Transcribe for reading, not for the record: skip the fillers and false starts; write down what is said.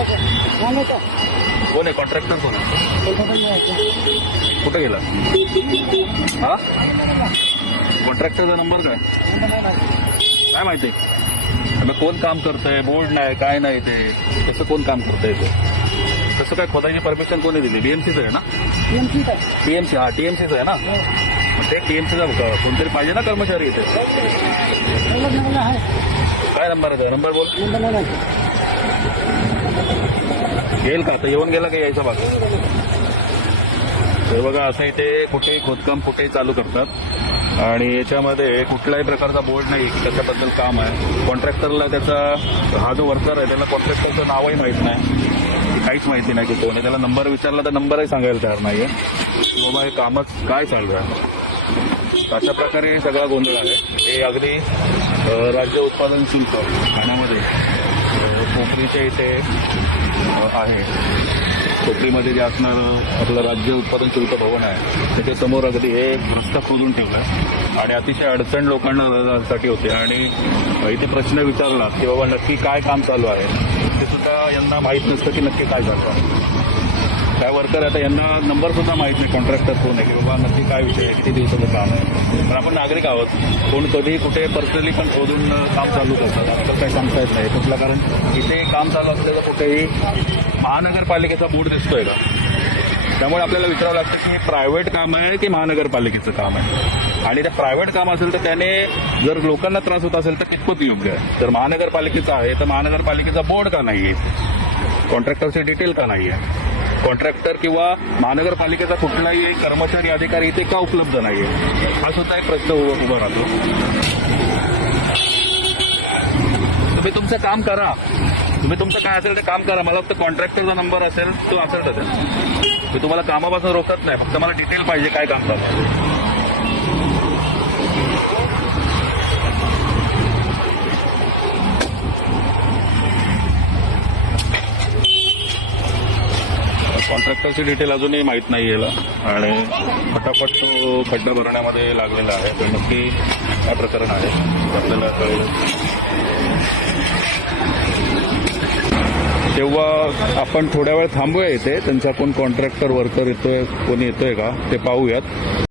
कोण आहे कॉन्ट्रॅक्टर? कोण आहे? कुठे गेला? हा, कॉन्ट्रॅक्टरचा नंबर काय माहिती? मग कोण काम करतंय? बोर्ड नाही, काय नाही, ते कसं कोण काम करतंय? ते कसं काय खोदायची परमिशन कोणी दिली? बीएमसीचं आहे ना? टीएमसी, हा टीएमसीचं आहे ना? मग ते टीएमसीचा कोणतरी पाहिजे ना कर्मचारी इथे. काय नंबर आहे? नंबर बोल. येईल का आता? येऊन गेला का यायचा भाग? हे बघा, असं इथे कुठेही खोदकाम कुठेही चालू करतात आणि याच्यामध्ये कुठल्याही प्रकारचा बोर्ड नाही की त्याच्याबद्दल काम आहे. कॉन्ट्रॅक्टरला त्याचा, हा जो वर्कर आहे त्याला कॉन्ट्रॅक्टरचं नावही माहीत नाही, काहीच माहिती नाही की कोण आहे. त्याला नंबर विचारला तर नंबरही सांगायला तयार नाहीये की बाबा हे कामच काय चालू आहे. अशा प्रकारे सगळा गोंधळ आहे. हे अगदी राज्य उत्पादन शुल्क ठाण्यामध्ये कोपरीच्या इथे आहे. कोपरीमध्ये जे असणारं आपलं राज्य उत्पादन शुल्क भवन आहे त्याच्या समोर अगदी हे रस्ता खोदून ठेवलं आणि अतिशय अडचण लोकांना साठी होते. आणि इथे प्रश्न विचारला की बाबा नक्की काय काम चालू आहे, ते सुद्धा यांना माहीत नसतं की नक्की काय चालू आहे. काय वर्कर आता यांना नंबर सुद्धा माहीत नाही कॉन्ट्रॅक्टर कोण आहे, की बाबा नक्की काय विषय आहे, किती दिवसाचं काम आहे. पण आपण नागरिक आहोत, कोण कधी कुठे पर्सनली पण शोधून काम चालू करतात. आजकाल काही सांगता येत नाही कुठलं, कारण इथे काम चालू असलेलं कुठेही महानगरपालिकेचा बोर्ड दिसतोय का? त्यामुळे आपल्याला विचारावं लागतं की हे प्रायव्हेट काम आहे की महानगरपालिकेचं काम आहे. आणि ते प्रायव्हेट काम असेल तर त्याने जर लोकांना त्रास होत असेल तर कितपत योग्य आहे. जर महानगरपालिकेचं आहे तर महानगरपालिकेचा बोर्ड का नाहीये? कॉन्ट्रॅक्टरचे डिटेल का नाहीये? कॉन्ट्रॅक्टर किंवा महानगरपालिकेचा कुठलाही कर्मचारी अधिकारी इथे का उपलब्ध नाहीये? हा सुद्धा एक प्रश्न उभा राहतो. तुम्ही तुमचं काम करा, तुम्ही तुमचं काय असेल ते काम करा. मला फक्त कॉन्ट्रॅक्टरचा नंबर असेल तो असेल तर मी तुम्हाला कामापासून रोखत नाही, फक्त मला डिटेल पाहिजे काय काम चालू आहे. कॉन्ट्रॅक्टरची डिटेल अजूनही माहीत नाही याला आणि फटाफट तो खड्डा भरण्यामध्ये लागलेला आहे. तर नक्की काय प्रकरण आहे आपल्याला कळेल तेव्हा आपण थोड्या वेळ थांबूया इथे. त्यांचा कोण कॉन्ट्रॅक्टर वर्कर येतोय, कोणी येतोय का ते पाहूयात.